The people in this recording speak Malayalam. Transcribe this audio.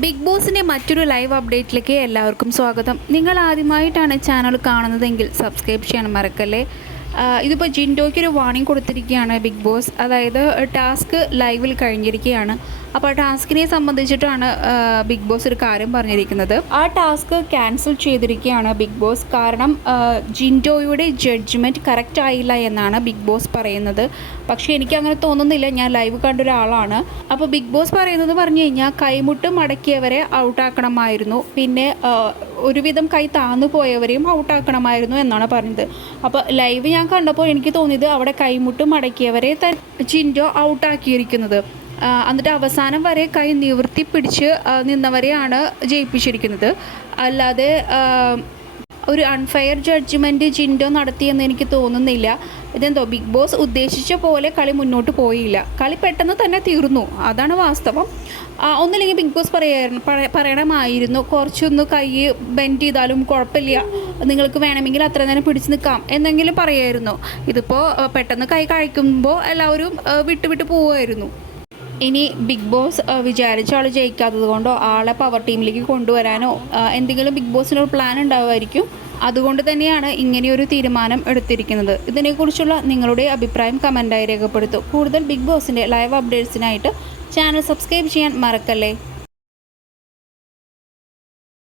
ബിഗ് ബോസിന്റെ മറ്റൊരു ലൈവ് അപ്ഡേറ്റിലേക്ക് എല്ലാവർക്കും സ്വാഗതം. നിങ്ങൾ ആദ്യമായിട്ടാണ് ചാനൽ കാണുന്നതെങ്കിൽ സബ്സ്ക്രൈബ് ചെയ്യാൻ മറക്കല്ലേ? ഇതിപ്പോൾ ജിൻഡോയ്ക്ക് ഒരു വാണിംഗ് കൊടുത്തിരിക്കുകയാണ് ബിഗ് ബോസ് അതായത് ടാസ്ക് ലൈവിൽ കഴിഞ്ഞിരിക്കുകയാണ്. അപ്പോൾ ടാസ്കിനെ സംബന്ധിച്ചിട്ടാണ് ബിഗ് ബോസ് ഒരു കാര്യം പറഞ്ഞിരിക്കുന്നത്. ആ ടാസ്ക് ക്യാൻസൽ ചെയ്തിരിക്കുകയാണ് ബിഗ് ബോസ് കാരണം ജിൻഡോയുടെ ജഡ്ജ്മെന്റ് കറക്റ്റ് ആയില്ല എന്നാണ് ബിഗ് ബോസ് പറയുന്നത്. പക്ഷേ എനിക്ക് അങ്ങനെ തോന്നുന്നില്ല. ഞാൻ ലൈവ് കണ്ട ഒരാളാണ്. അപ്പോൾ ബിഗ് ബോസ് പറയുന്നത് പറഞ്ഞു കഴിഞ്ഞാൽ കൈമുട്ട് മടക്കിയവരെ ഔട്ടാക്കണമായിരുന്നു പിന്നെ ഒരുവിധം കൈ താന്നു പോയവരെയും ഔട്ടാക്കണമായിരുന്നു എന്നാണ് പറഞ്ഞത്. അപ്പോൾ ലൈവ് ഞാൻ കണ്ടപ്പോൾ എനിക്ക് തോന്നിയത് അവിടെ കൈമുട്ട് മടക്കിയവരെ ത ചിൻഡോ ഔട്ടാക്കിയിരിക്കുന്നത് എന്നിട്ട് അവസാനം വരെ കൈ നിവർത്തി പിടിച്ച് നിന്നവരെയാണ് ജയിപ്പിച്ചിരിക്കുന്നത്. അല്ലാതെ ഒരു അൺഫെയർ ജഡ്ജ്മെന്റ് ജിൻഡോ നടത്തിയെന്ന് എനിക്ക് തോന്നുന്നില്ല. ഇതെന്തോ ബിഗ് ബോസ് ഉദ്ദേശിച്ച പോലെ കളി മുന്നോട്ട് പോയില്ല. കളി പെട്ടെന്ന് തന്നെ തീർന്നു. അതാണ് വാസ്തവം. ഒന്നില്ലെങ്കിൽ ബിഗ് ബോസ് പറയായിരുന്നു പറ- പറയണമായിരുന്നു. കുറച്ചൊന്ന് കൈ ബെൻഡ് ചെയ്താലും കുഴപ്പമില്ല. നിങ്ങൾക്ക് വേണമെങ്കിൽ അത്ര നേരം പിടിച്ച് നിൽക്കാം എന്നെങ്കിലും പറയായിരുന്നു. ഇതിപ്പോൾ പെട്ടെന്ന് കൈ കഴിക്കുമ്പോൾ എല്ലാവരും വിട്ടുവിട്ട് വിട്ട് വിട്ട് പോവുമായിരുന്നു. ഇനി ബിഗ് ബോസ് വിചാരിച്ച ആൾ ജയിക്കാത്തത് കൊണ്ടോ ആളെ പവർ ടീമിലേക്ക് കൊണ്ടുവരാനോ എന്തെങ്കിലും ബിഗ് ബോസിനൊരു പ്ലാൻ ഉണ്ടാവുമായിരിക്കും. അതുകൊണ്ട് തന്നെയാണ് ഇങ്ങനെയൊരു തീരുമാനം എടുത്തിരിക്കുന്നത്. ഇതിനെക്കുറിച്ചുള്ള നിങ്ങളുടെ അഭിപ്രായം കമന്റായി രേഖപ്പെടുത്തും. കൂടുതൽ ബിഗ് ബോസിന്റെ ലൈവ് അപ്ഡേറ്റ്സിനായിട്ട് ചാനൽ സബ്സ്ക്രൈബ് ചെയ്യാൻ മറക്കല്ലേ?